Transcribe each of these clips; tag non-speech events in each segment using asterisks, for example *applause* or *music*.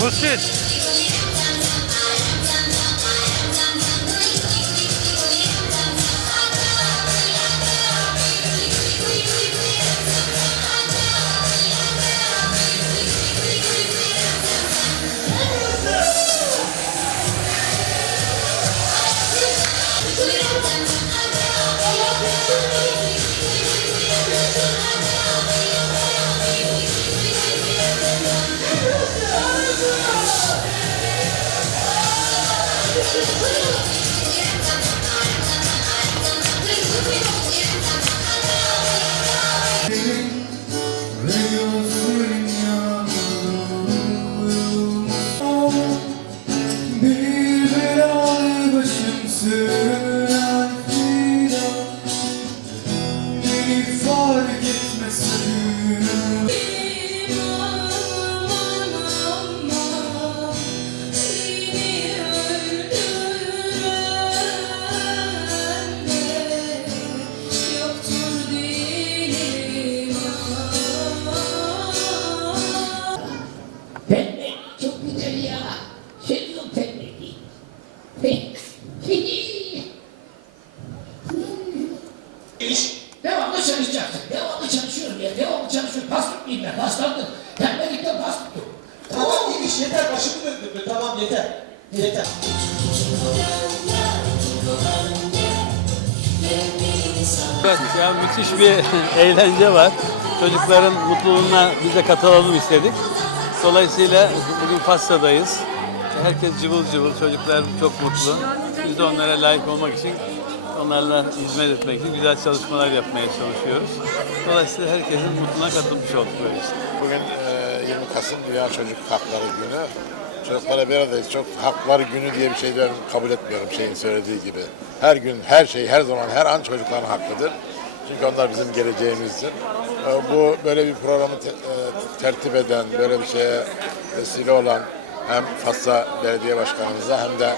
What's this? Bir İş, devamlı çalışacaksın. Devamlı çalışıyorum ya. Devamlı çalışıyorum. Pas tutmayayım ben. Paslandım. Pembelikten pas tuttum. Tamam İbiş yeter başımı döndürdü tamam yeter. Yeter. Evet, ya müthiş bir *laughs* eğlence var. Çocukların mutluluğuna biz de katılalım istedik. Dolayısıyla bugün Fassa'dayız. Herkes cıvıl cıvıl, çocuklar çok mutlu. Biz de onlara layık olmak için, onlarla hizmet etmek için güzel çalışmalar yapmaya çalışıyoruz. Dolayısıyla herkesin mutluluğuna katılmış olduk böyle işte. Bugün e, 20 Kasım Dünya Çocuk Hakları Günü. Çocuklara bir aradayız. Çok haklar günü diye bir şey ben kabul etmiyorum şeyin söylediği gibi. Her gün, her şey, her zaman, her an çocukların hakkıdır. Çünkü onlar bizim geleceğimizdir. E, Bu böyle bir programı te- e, tertip eden, böyle bir şeye vesile olan hem Fatsa Belediye Başkanımıza hem de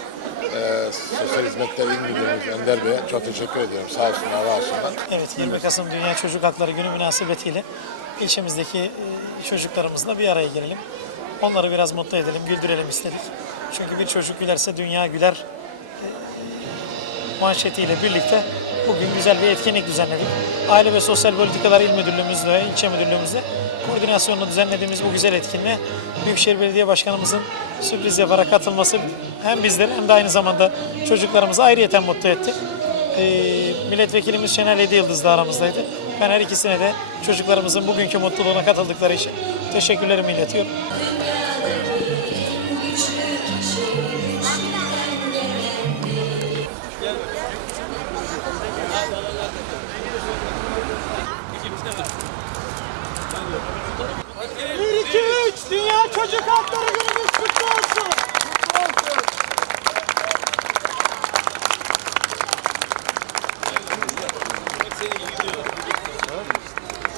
e, Sosyal Hizmetler İl Müdürümüz Ender Bey'e çok teşekkür ediyorum. Sağ olsunlar, var olsunlar. Evet 20 Kasım Dünya Çocuk Hakları Günü münasebetiyle ilçemizdeki e, çocuklarımızla bir araya gelelim. Onları biraz mutlu edelim, güldürelim istedik. Çünkü bir çocuk gülerse dünya güler e, manşetiyle birlikte bugün güzel bir etkinlik düzenledik. Aile ve Sosyal Politikalar İl Müdürlüğümüzle ve ilçe müdürlüğümüzle koordinasyonla düzenlediğimiz bu güzel etkinliğe Büyükşehir Belediye Başkanımızın sürpriz yaparak katılması hem bizleri hem de aynı zamanda çocuklarımızı ayrıyeten mutlu etti. Ee, milletvekilimiz Şener Yedi Yıldız da aramızdaydı. Ben her ikisine de çocuklarımızın bugünkü mutluluğuna katıldıkları için teşekkürlerimi iletiyorum. Put your phone